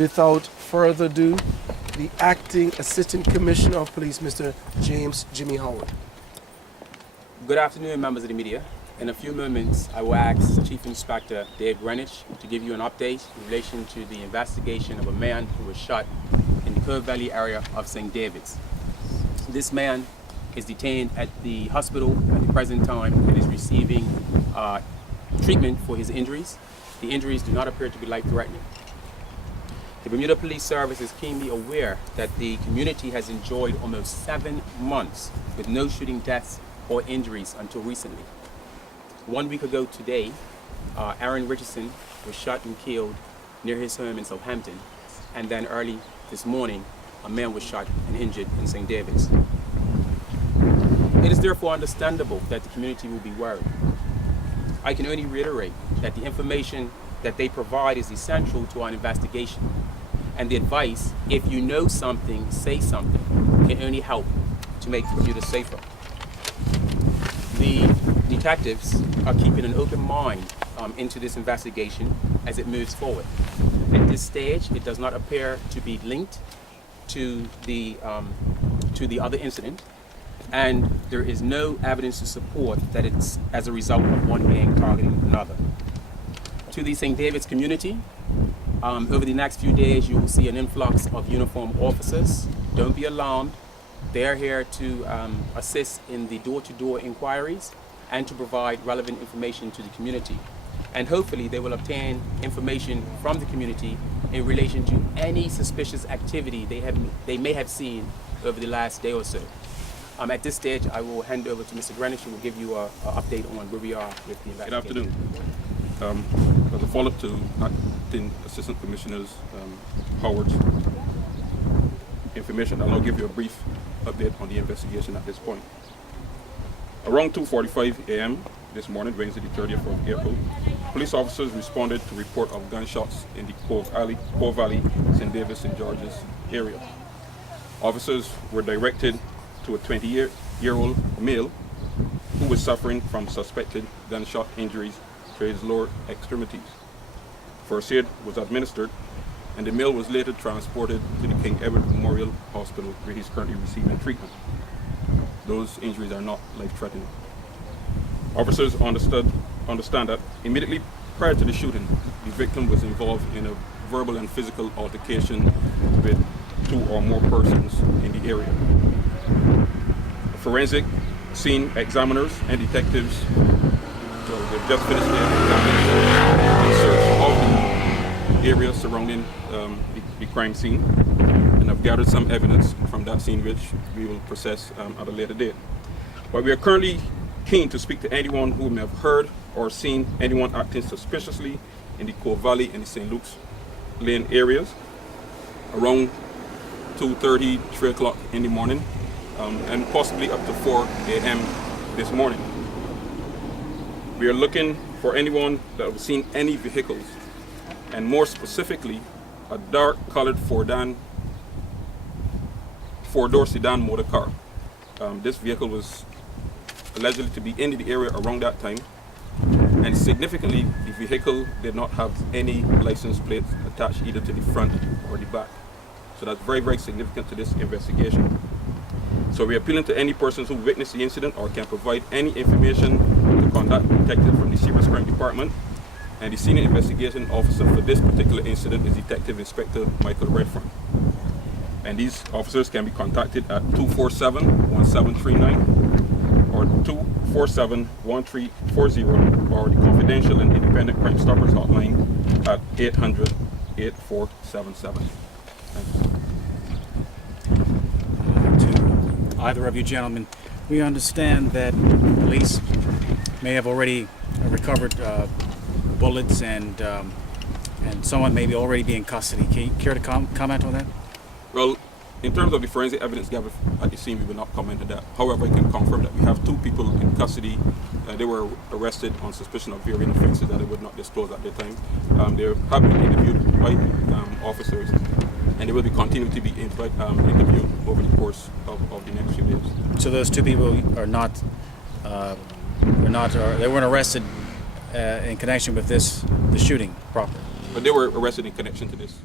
Without further ado, the Acting Assistant Commissioner of Police, Mr. James Jimmy Howard. Good afternoon, members of the media. In a few moments, I will ask Chief Inspector Dave Greenidge to give you an update in relation to the investigation of a man who was shot in the Cove Valley area of St. David's. This man is detained at the hospital at the present time and is receiving treatment for his injuries. The injuries do not appear to be life-threatening. The Bermuda Police Service is keenly aware that the community has enjoyed almost 7 months with no shooting deaths or injuries until recently. 1 week ago today, Aaron Richardson was shot and killed near his home in Southampton, and then early this morning, a man was shot and injured in St. David's. It is therefore understandable that the community will be worried. I can only reiterate that the information that they provide is essential to our investigation, and the advice, if you know something, say something, can only help to make Bermuda safer. The detectives are keeping an open mind into this investigation as it moves forward. At this stage, it does not appear to be linked to the other incident, and there is no evidence to support that it's as a result of one gang targeting another. To the St. David's community, over the next few days you will see an influx of uniformed officers. Don't be alarmed. They're here to assist in the door-to-door inquiries and to provide relevant information to the community. And hopefully they will obtain information from the community in relation to any suspicious activity they may have seen over the last day or so. At this stage, I will hand over to Mr. Greenidge, who will give you an update on where we are with the investigation. Good afternoon. As a follow-up to Acting Assistant Commissioner Howard's information, I'll now give you a brief update on the investigation at this point. Around 2:45 a.m. this morning, Wednesday the 30th of April, police officers responded to report of gunshots in the Cove Valley, St. David, St. George's area. Officers were directed to a 20-year-old male who was suffering from suspected gunshot injuries to his lower extremities. First aid was administered, and the male was later transported to the King Edward Memorial Hospital, where he's currently receiving treatment. Those injuries are not life-threatening. Officers understand that immediately prior to the shooting, the victim was involved in a verbal and physical altercation with 2 or more persons in the area. Forensic scene examiners and detectives, they've just finished their examination and search of the area surrounding the crime scene, and have gathered some evidence from that scene which we will process at a later date. But we are currently keen to speak to anyone who may have heard or seen anyone acting suspiciously in the Cove Valley and the St. Luke's Lane areas around 2:30, 3 o'clock in the morning, and possibly up to 4 a.m. this morning. We are looking for anyone that has seen any vehicles, and more specifically, a dark-colored four-door sedan motor car. This vehicle was allegedly to be in the area around that time, and significantly, the vehicle did not have any license plates attached either to the front or the back. So that's very, very significant to this investigation. So we're appealing to any persons who witnessed the incident or can provide any information to contact detective from the Serious Crime Department. And the senior investigation officer for this particular incident is Detective Inspector Michael Redfern. And these officers can be contacted at 247-1739 or 247-1340, or the confidential and independent Crime Stoppers hotline at 800-8477. Thank you. Either of you gentlemen, we understand that police may have already recovered bullets and someone may already be in custody. Can you care to comment on that? Well, in terms of the forensic evidence gathered at the scene, we will not comment on that. However, I can confirm that we have 2 people in custody. They were arrested on suspicion of varying offenses that they would not disclose at the time. They have been interviewed by officers, and they will be continuing to be interviewed over the course of the next few days. So those 2 people are not they weren't arrested in connection with the shooting proper? But they were arrested in connection to this.